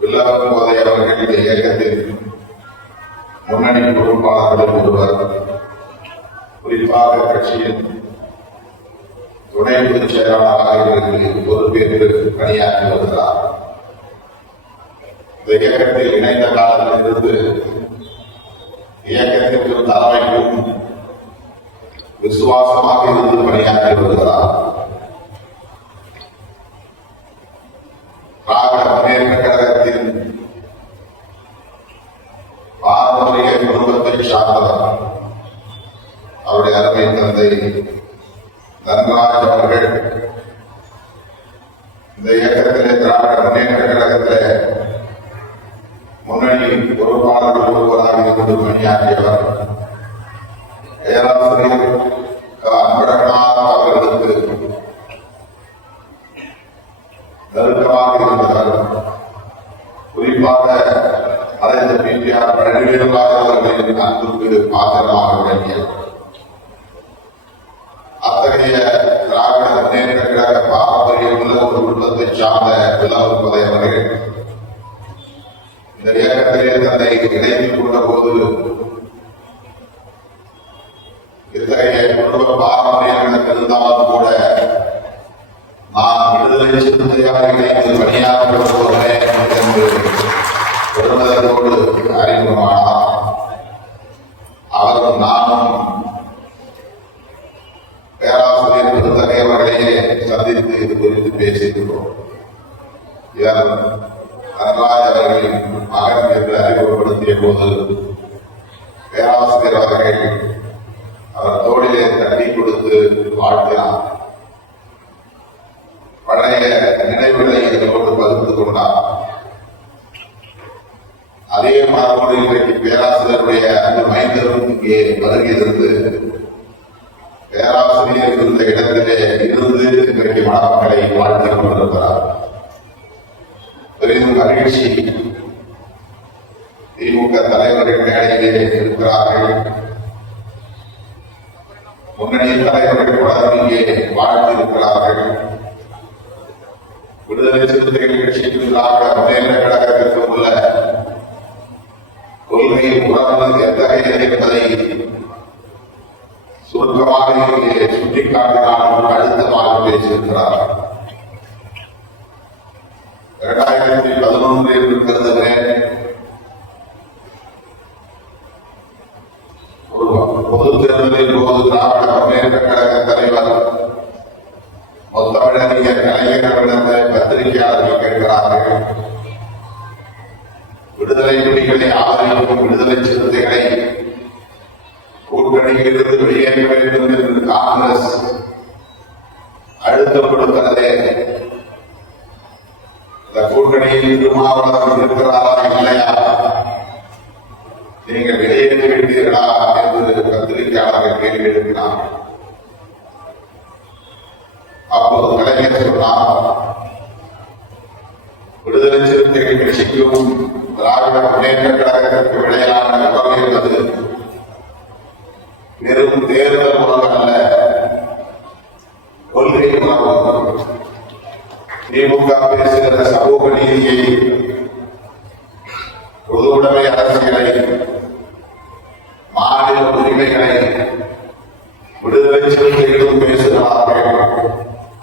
வில்லவன் போதை அவர்கள் இந்த முன்னணி பொறுப்பாளர்களில் ஒருவர் குறிப்பாக கட்சியின் துணை பொதுச் செயலாளராக இவருக்கு பொறுப்பேற்று பணியாற்றி வருகிறார். இந்த இயக்கத்தில் இணைந்த காலத்திலிருந்து இயக்கத்திற்கு தலைமைக்கும் விசுவாசமாக இருந்து பணியாற்றி வருகிறார் திராவிட முன்னேற்ற கழகத்தின் பாரம்பரிய குடும்பத்தை சார்ந்தவர் அவருடைய அருமை தந்தை தன்ராஜ் அவர்கள் இந்த இயக்கத்திலே திராவிட முன்னேற்ற கழகத்திலே முன்னணி பொறுப்பாளர்கள் ஒருவராக இருந்து பணியாற்றியவர் அன்புக்கு பாத்திரமாக விளங்கிய அத்தகைய திராவிட முன்னேற்ற கழக பாரம்பரிய உள்ள ஒரு குடும்பத்தை சார்ந்த விழாவுப்பதை அவர்கள் இந்த இயக்கத்திலே தன்னை இணைந்து குறித்து பேசியிருக்கிறோம். இவர் நடராஜ் அவர்களின் மகன் என்று அறிமுகப்படுத்திய போது பேராசிரியர் அவர்கள் அவர் தோளிலே தண்ணி கொடுத்து வாழ்த்தினார். பழைய நினைவுகளை இதோடு பகிர்ந்து கொண்டார். அதே மரபோடு இன்றைக்கு பேராசிரியருடைய அந்த மைந்தரும் இங்கே வருகிறது பேராசிரியர் இருந்த இடத்திலே இருந்து இன்றைக்கு மாணவர்களை வாழ்த்து கொண்டிருக்கிறார். பெரிதும் மகிழ்ச்சி. திமுக தலைவர்கள் மேடையிலே இருக்கிறார்கள். முன்னணி தலைவர்கள் பலரும் இங்கே வாழ்ந்து இருக்கிறார்கள் விடுதலை சிறுத்தைகள் கட்சிக்கு திராவிட முன்னேற்ற கழகத்திற்கு உள்ள கொள்கை உறவு எத்தகையது என்பதை சுருக்கமாக இங்கே சுட்டிக்காட்டினாலும் அழுத்தமாக பேசியிருக்கிறார். இரண்டாயிரத்தி பதினொன்று என்று கருதுகிறேன் பொது தேர்தலின் போது திராவிட முன்னேற்ற கழக தலைவர் முத்தமிழறிஞர் கலைஞர்களிடத்தை பத்திரிகையாளர்கள் கேட்கிறார்கள். விடுதலை புலிகளை ஆதரிக்கும் விடுதலை சிறுத்தைகளை கூட்டணியிலிருந்து வெளியேற வேண்டும் என்று காங்கிரஸ் அழுத்தம் கொடுக்கிறதே இந்த கூட்டணியில் திருமாவளவன் இருக்கிறாரா இல்லையா நீங்கள் வெளியேற்ற வேண்டீர்களா என்று பத்திரிகையாளர்கள் கேள்வி எழுப்பினார் அப்போது கலைஞர் சொன்னார் விடுதலை சிறுத்தைகள் கட்சிக்கும் திராவிட முன்னேற்ற கழகத்திற்கு இடையிலான உறவு என்பது வெறும் தேர்தல் உறவு அல்ல கொள்கை உறவு திமுக பேசுகிற சமூக நீதியை பொது உடைமை அரசியலை மாநில உரிமைகளை விடுதலை சிறுத்தைகளும் பேசுகிறார்கள்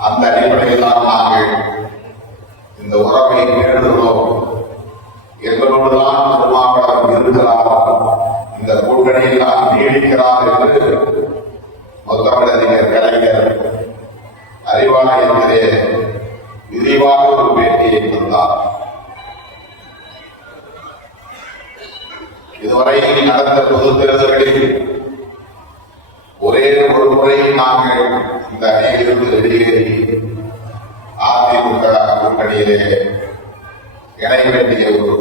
அந்த அடிப்படையில் தான் நாங்கள் இந்த உறவை நேரிடுகிறோம் எங்களோடுதான் திருமாவளவன் இருக்கிறார் இந்த கூட்டணியில் தான் நீடிக்கிறார் என்று முத்தமிழறிஞர் கலைஞர் அறிவாலயத்திலே விரிவாக ஒரு பேட்டியை தந்தார். இதுவரை நடந்த பொது தேர்தல்களில் ஒரே ஒரு முறை நாங்கள் இந்த அணியிலிருந்து வெளியேறி அதிமுக கூட்டணியிலே இணைய வேண்டிய ஒரு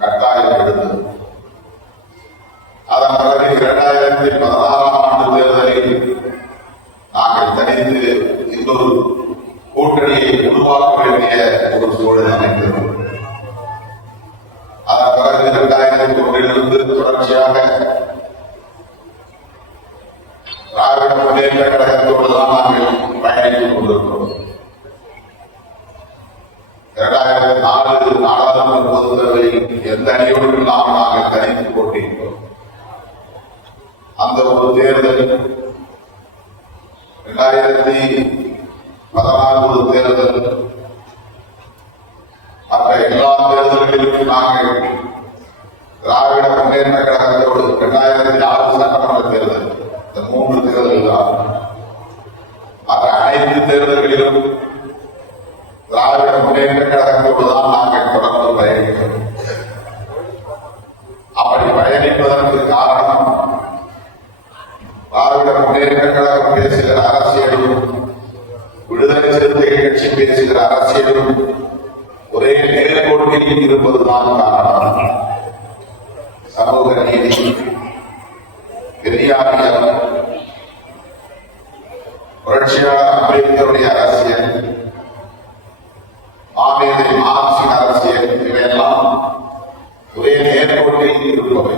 கட்டாயம் இருந்தது அதன் பிறகு இரண்டாயிரத்தி பதினாறாம் ஆண்டு தேர்தலில் நாங்கள் தனித்து இன்னொரு கூட்டணியை உருவாக்க வேண்டிய ஒரு சூழல் அமைந்தது அதன் பிறகு இரண்டாயிரத்தி ஒன்றிலிருந்து தொடர்ச்சியாக திராவிட முன்னேற்ற கழகத்தோடு தான் நாங்கள் பயணித்துக் கொண்டிருக்கிறோம் இரண்டாயிரத்தி நாலு நாடாளுமன்ற பொதுத்தேர்தலில் எந்த அணியோடும் இல்லாமல் நாங்கள் தனித்து போட்டியிட்டோம் அந்த ஒரு தேர்தல் இரண்டாயிரத்தி பதினாறு தேர்தல் மற்ற எல்லா தேர்தல்களிலும் நாங்கள் திராவிட முன்னேற்ற கழகத்தோடு இரண்டாயிரத்தி ஆறு சட்டமன்ற தேர்தல் இந்த மூன்று தேர்தல்கள் தான் மற்ற அனைத்து தேர்தல்களிலும் திராவிட முன்னேற்ற கழகத்தோடு தான் நாங்கள் தொடர்ந்து பயணிக்கிறோம் அப்படி பயணிப்பதற்கு காரணம் திராவிட முன்னேற்ற கழகம் பேசுகிற அரசியலும் விடுதலை பேச்சு பேசுகிற அரசியலும் ஒரே நேர்கோட்டில் இருப்பதுதான் காரணம் சமூக நீதி பெரியாரியல் புரட்சியாளர் அம்பேத்கருடைய அரசியல் மாமேதை மார்க்சின் அரசியல் இவையெல்லாம் ஒரே நேர்கோட்டில் இருப்பவை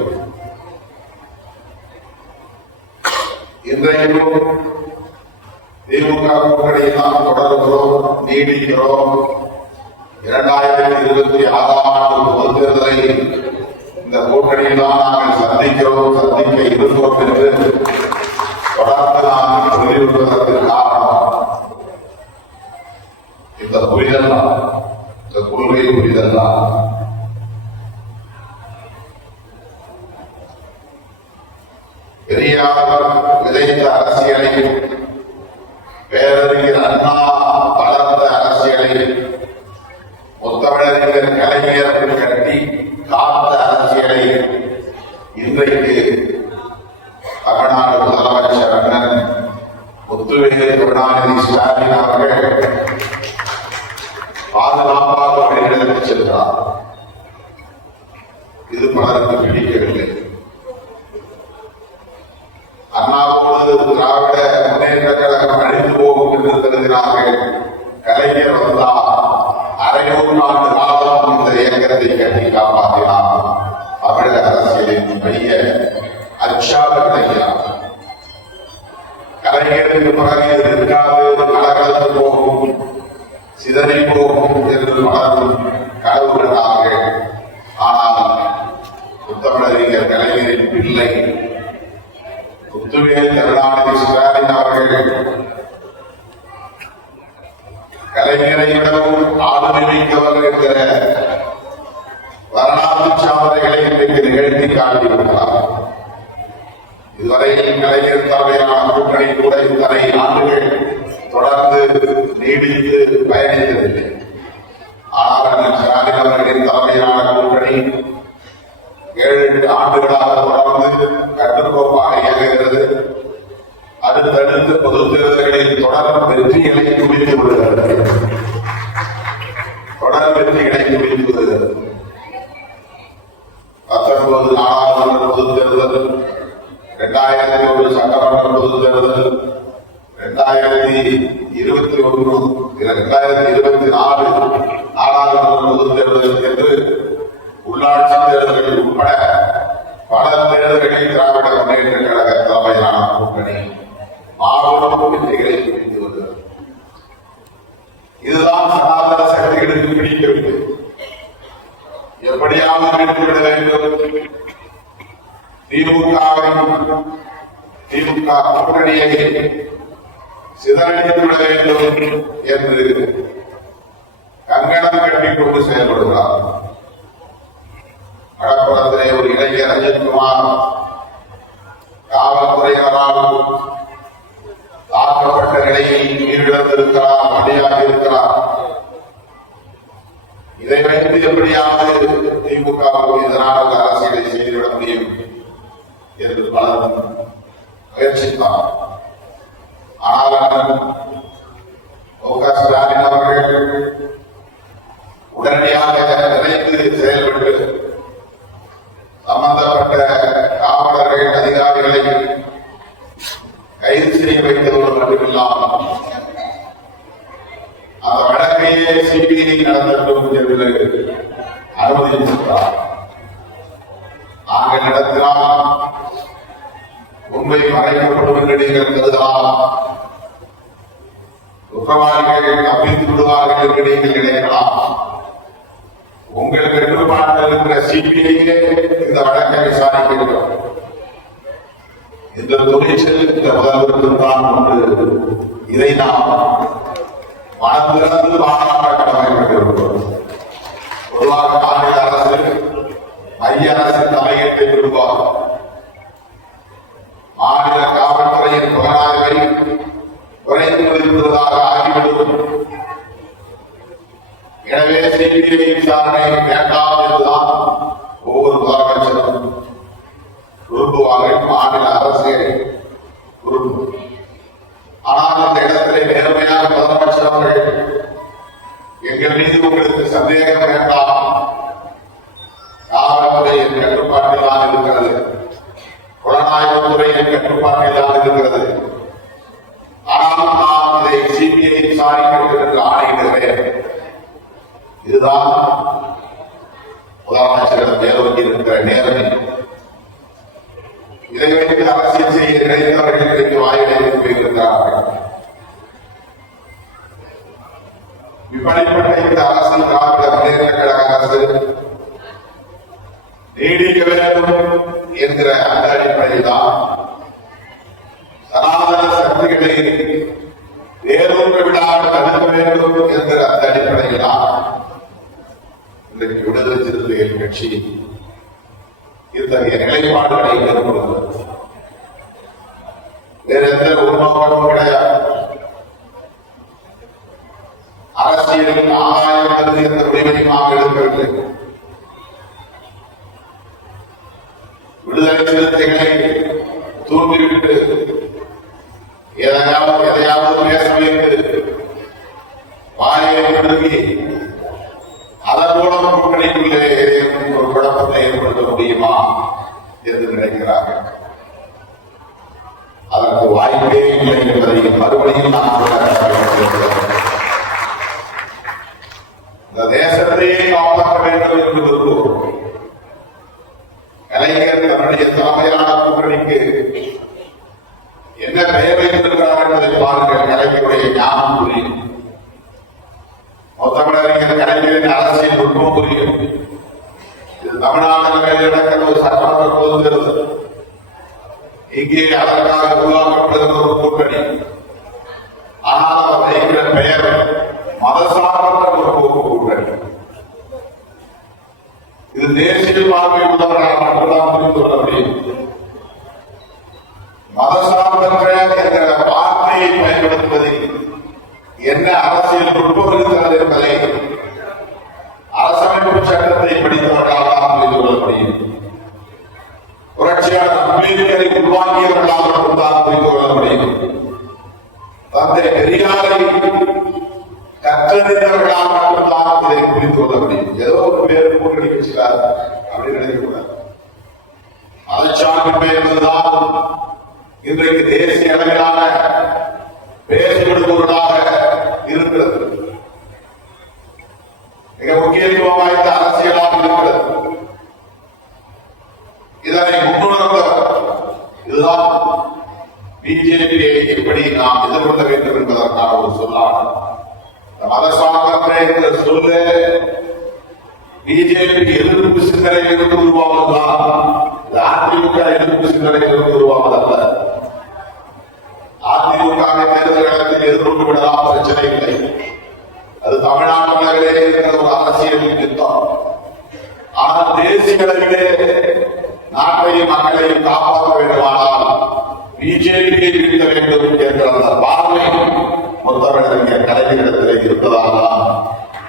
இன்றைக்கும் திமுக கூட்டணியில் நாம் தொடர்கிறோம் நீடிக்கிறோம். இரண்டாயிரத்தி இருபத்தி ஆறாம் ஆண்டு பொதுத் தேர்தலை இந்த கூட்டணியில் தான் நாங்கள் சந்திக்கிறோம் சந்திக்க இருக்கிறோம் என்று தொடர்ந்து நான் சொல்லியிருப்பதற்கு இன்றைக்கு கலைஞருக்கு பிறகு இது இருக்காது கலகலந்து போகும். சிதறி போகும் என்று பலரும் கனவு கண்டார்கள் ஆனால் புத்தமிழறிஞர் கலைஞரின் பிள்ளை முத்துவேல் கருணாநிதி ஸ்டாலின் அவர்கள் கலைஞரை விடவும் ஆளுமைமிக்கவர் என்கிற வரலாற்று சாதனைகளை இன்றைக்கு நிகழ்த்தி காட்டியிருக்கிறார். இதுவரையில் கலைஞர் தலைமையிலான கூட்டணி கூட இத்தனை ஆண்டுகள் தொடர்ந்து நீடித்து பயணித்ததில்லை. ஆனால் அண்ணன் ஸ்டாலின் அவர்களின் தலைமையிலான கூட்டணி ஏழு எட்டு ஆண்டுகளாக தொடர்ந்து கட்டுக்கோப்பாக இயங்குகிறது. அடுத்தடுத்து பொது தேர்தல்களில் தொடர் வெற்றிகளை குவித்து விடுகிறது. தொடர் வெற்றிகளை குவித்து விடுகிறது. பத்தொன்பது நாடாளுமன்ற பொது தேர்தல் இரண்டாயிரத்தி ஒன்று சட்டமன்ற பொது தேர்தல் இரண்டாயிரத்தி இருபத்தி ஒன்று இரண்டாயிரத்தி இருபத்தி நாலு நாடாளுமன்ற பொது தேர்தல் என்று உள்ளாட்சி தேர்தல்கள் உட்பட பல தேர்தல்களில் திராவிட முன்னேற்ற கழக தலைமையிலான கூட்டணி மாபெரும் வெற்றிகளை குவித்து வருகிறது இதுதான் சனாதன சக்திகளுக்கு பிடிக்கவில்லை எப்படியாவது வீழ்த்திவிட வேண்டும் திமுகவை திமுக கூட்டணியை சிதறடித்து விட வேண்டும் என்று கங்கணம் கட்டிக் கொண்டு செயல்படுகிறார் வடப்புறத்திலே ஒரு காவல்துறையினரால் தாக்கப்பட்ட நிலையில் உயிரிழந்திருக்கிறார் பலியாக இருக்கிறார் இதை வைத்து எப்படியாவது திமுக இதனால் அரசியலை செய்துவிட முடியும் என்று பலரும் முயற்சித்தார். ஆனால் ஸ்டாலின் அவர்கள் உடனடியாக நினைத்து செயல்பட்டு கைது செய்ய வைத்ததோடு மட்டுமில்லாமல் அந்த வழக்கையே சிபிஐ நடத்தட்டும் என்று அனுமதித்திருக்கிறார் நாங்கள் நடத்தினால் உண்மை மறைக்கப்படும் என்று நீங்கள் கருதலாம். குற்றவாளிகள் தப்பித்து விடுவார்கள் என்று நீங்கள் நினைக்கலாம். உங்கள் கட்டுப்பாட்டில் இருக்கிற சிபிஐயே இந்த வழக்கை விசாரிக்கின்றோம் இந்த துணிச்சல் இந்த முதல்வருக்கு தான் இதை நாம் மனதுடன் என்கிற அந்த அடிப்படையில் தான் சனாதன சக்திகளை வேறொன்று விடாமல் தடுக்க வேண்டும் என்கிற அந்த அடிப்படையில் தான் இன்றைக்கு விடுதலை சிறுத்தைகள் கட்சி இத்தகைய நிலைப்பாடுகளை மேற்கொள்கிறது வேற எந்த உருவாக்கமும் கிடையாது. அரசியலில் ஆதாயம் என்று எந்த முடிவையும் நாம் எடுக்கவில்லை. விடுதலை சிறுத்தைகளை தூண்டிவிட்டு எதையாவது எதையாவது பேச வைத்து வாயை பிடுங்கி முத்தமிழறிஞர் அரசியல் நுட்பம் புரியும் இது தமிழ்நாட்டில் நடக்கிற ஒரு சட்டமன்ற இங்கே அதற்காக உருவாக்கப்படுகிற ஒரு கூட்டணி ஆனால் அவர் வைக்கிற பெயர் மதசார்பற்ற ஒரு போக்கு கூட்டணி இது தேசிய பார்வை உள்ளவர்களால் மட்டும்தான் புரிந்து கொள்ள முடியும் மதசார்பற்ற என்ற வார்த்தையை பயன்படுத்துவதில் என்ன அரசியல் நுட்பம் இருக்கிறது என்பதை அரசமைப்பு சட்டத்தை படித்தவர்களால் தான் புரிந்து கொள்ள முடியும் புரட்சியாளர் அம்பேத்கரை உருவாக்கியவர்களால் மட்டும்தான் புரிந்து கொள்ள முடியும் தந்தை பெரியாரை கற்றறிந்தவர்களால் மட்டும்தான் இதை புரிந்து கொள்ள முடியும் ஏதோ ஒரு பேர் கூட்டணி கட்சிக்கார் அப்படின்னு நினைக்கக்கூடாது மதச்சார்பின்மை என்பதுதான் இன்றைக்கு தேசிய அளவிலான பேசப்படுபவர்களாக இருக்கிறது மிக முக்கியத்துவம் வாய்ந்த அரசியலாக இருக்கிறது இதனை முன்னுணர்ந்தவர் இதுதான் பிஜேபியை எப்படி நாம் எதிர்கொள்ள வேண்டும் என்பதற்கான ஒரு சொல்லாகும். இந்த மதசார்பற்ற என்ற சொல்லு பிஜேபி எதிர்ப்பு சிந்தனையிலிருந்து உருவாவதுதான். அதிமுக எதிர்ப்பு சிந்தனையிலிருந்து உருவாவதல்ல. அதிமுக தேர்தல் களத்தில் எதிர்கொண்டு விடலாம் பிரச்சனை இல்லை. அது தமிழ்நாட்டு அளவிலே இருக்கிற ஒரு அரசியல் யுத்தம். ஆனால் தேசிய அளவிலே நாட்டையும் மக்களையும் காப்பாற்ற வேண்டுமானால் பிஜேபியை இருக்க வேண்டும் என்ற அந்த பார்வை முத்தமிழறிஞர் கலைஞரிடத்தில் இருப்பதாக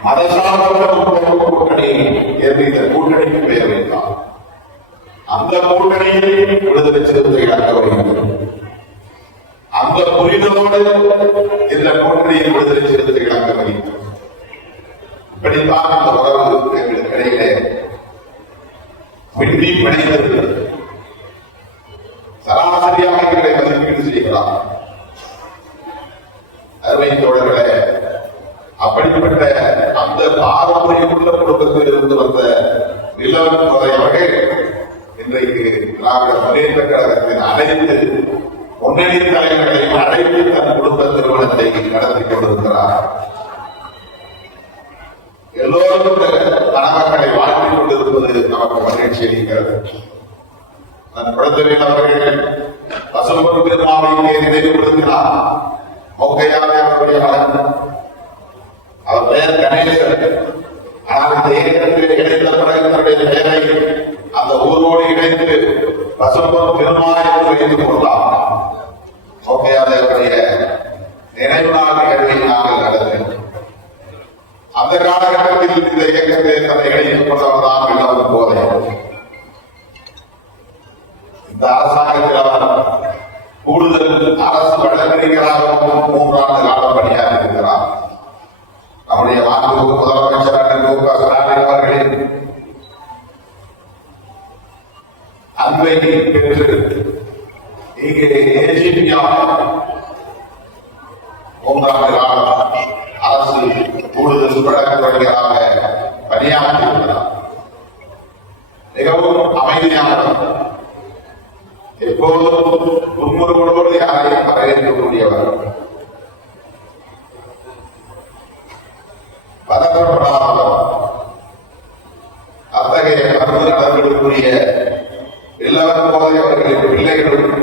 மதசார்பற்ற முற்போக்கு கூட்டணி என்று இந்த கூட்டணிக்கு பெயர் வைத்தார். அந்த கூட்டணியை விடுதலை சிறுத்தைகள் அங்க வருகிறது அந்த புரிதலோடு இந்த கூட்டணியை விடுதலை சிறுத்தைகள் அங்க வருகிறது இப்படித்தான் அந்த உறவு எங்களுக்கு இடையிலே பின்னி பிணைந்திருக்கிறது சராசரியாக எங்களை மதிப்பீடு செய்கிறார் அருமை தோழர்களே அப்படிப்பட்ட அந்த பாரம்பரியமுள்ள குடும்பத்தில் இருந்து வந்த நிலவன் அவர்கள் இன்றைக்கு திராவிட முன்னேற்ற கழகத்தின் அனைத்து முன்னணி தலைவர்களையும் அழைத்து தன் குடும்ப திருமணத்தை நடத்தி கொண்டிருக்கிறார். எல்லோரும் மணமக்களை வாழ்த்திக் கொண்டிருப்பது நமக்கு மகிழ்ச்சி அளிக்கிறது. தன் குழந்தைகள் அவர்கள் பசும்பொரு பெருமாவை நினைவுபடுத்தினார். மௌக்கையாவே அவருடைய மகன். அவர் பெயர் கணேசன். ஆனால் இந்த இயக்கத்தில் இணைந்த பிறகு தன்னுடைய பெயரை அந்த ஊரோடு இணைந்து பசும்பொரு பெருமாள் என்று வைத்துக் கொண்டார் மௌக்கையாவே அவருடைய நினைவு நாள் நிகழ்வை நாங்கள் நடந்தோம் அந்த காலகட்டத்தில் இந்த இயக்கத்தை தன்னை இணைத்துக் கொண்டவர் தான் இளவும் போதை இந்த அரசாங்கத்தில் அவர் கூடுதல் அரசு வழக்கறிஞராகவும் மூன்றாண்டு காலம் பணியாற்றி இருக்கிறார் நம்முடைய மாண்பு முதலமைச்சர் அண்ணன் மு க ஸ்டாலின் அவர்களின் அன்பை பெற்று இங்கே ஏஜிபியாக மூன்றாண்டு காலம் அரசு கூடுதல் வழக்கறிஞராக பணியாற்றியுள்ளார் மிகவும் அமைதியானவர். எப்போதும் தும்முறுகளோடு யாரையும் வரவேற்கக்கூடியவர்? பதற்றப்படாதவர் அத்தகைய மருந்து நடவடிக்கூடிய இல்லவர் போதை அவர்களின் பிள்ளைகளும்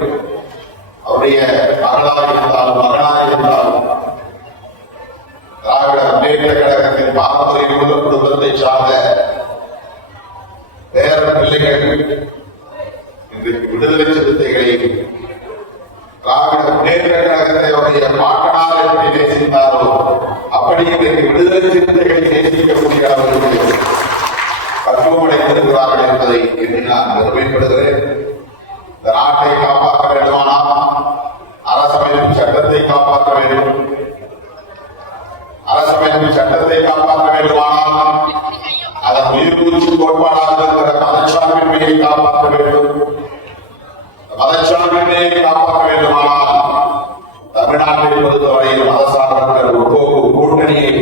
அவருடைய மகளாக இருந்தாலும் மகனாக இருந்தாலும் திராவிட முன்னேற்ற கழகத்தின் பாரம்பரிய குடும்ப குடும்பத்தை சார்ந்த பேர பிள்ளைகள் இன்றைக்கு விடுதலை சிறுத்தைகளை திராவிட முன்னேற்ற கழகத்தை அவருடைய பாட்டனார் எப்படி நேசித்தாரோ அப்படி இன்றைக்கு விடுதலை சிறுத்தைகளை நேசிக்கக்கூடிய அவர்களுக்கு பக்குவமடைந்திருக்கிறார்கள் என்பதை எண்ணி நான் பெருமைப்படுகிறேன் இந்த நாட்டை காப்பாற்ற வேண்டுமானால் அரசமைப்பு சட்டத்தை காப்பாற்ற வேண்டும் அரசமைப்பு சட்டத்தை காப்பாற்ற வேண்டுமானால் அதன் உயிர் மூச்சு கோட்பாடாக இருக்கிற மதச்சார்பின்மையை காப்பாற்ற வேண்டும். மதச்சார்பின்மையை காப்பாற்ற வேண்டுமானால் தமிழ்நாட்டை பொறுத்தவரையில் மதசார்பற்ற முற்போக்கு கூட்டணியை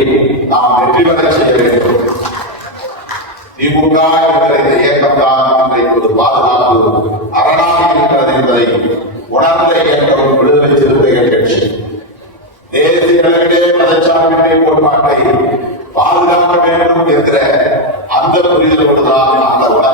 நாம் வெற்றி பெற செய்ய வேண்டும். திமுக என்கிற இந்த இயக்கம் தான் இன்றைக்கு ஒரு பாதுகாப்பு அரணாக இருக்கிறது என்பதை உணர்ந்த இயக்கம் விடுதலை சிறுத்தைகள் கட்சி தேசிய அளவிலே மதச்சார்பின்மை கோட்பாட்டை பாதுகாக்க வேண்டும் என்கிற அந்த புரிதலோடுதான் அந்த உணர்வோடுதான்